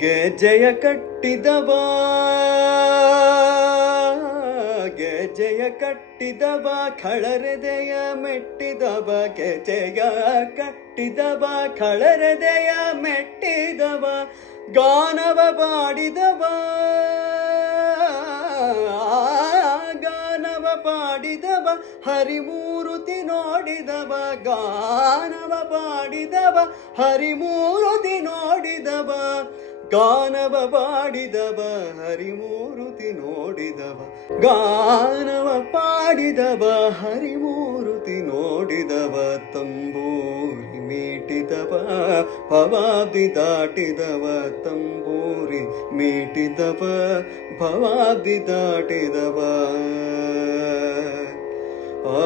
ಗೆಜ್ಜೆಯ ಕಟ್ಟಿದವ ಗೆಜ್ಜೆಯ ಕಟ್ಟಿದವ ಖಳರೆದೆಯ ಮೆಟ್ಟಿದವ ಗೆಜ್ಜೆಯ ಕಟ್ಟಿದವ ಖಳರೆದೆಯ ಮೆಟ್ಟಿದವ ಗಾನವ ಪಾಡಿದವ ಗಾನವ ಪಾಡಿದವ ಹರಿಮೂರುತಿ ನೋಡಿದವ ಗಾನವ ಪಾಡಿದವ ಹರಿಮೂರುತಿ ನೋಡಿದವ ಗಾನವ ಪಾಡಿದವ ಹರಿಮೂರುತಿ ನೋಡಿದವ ಗಾನವ ಪಾಡಿದವ ಹರಿಮೂರುತಿ ನೋಡಿದವ ತಂಬೂರಿ ಮೀಟಿದವ ಭವಾಬ್ದಿ ದಾಟಿದವ ತಂಬೂರಿ ಮೀಟಿದವ ಭವಾಬ್ದಿ ದಾಟಿದವ ಆ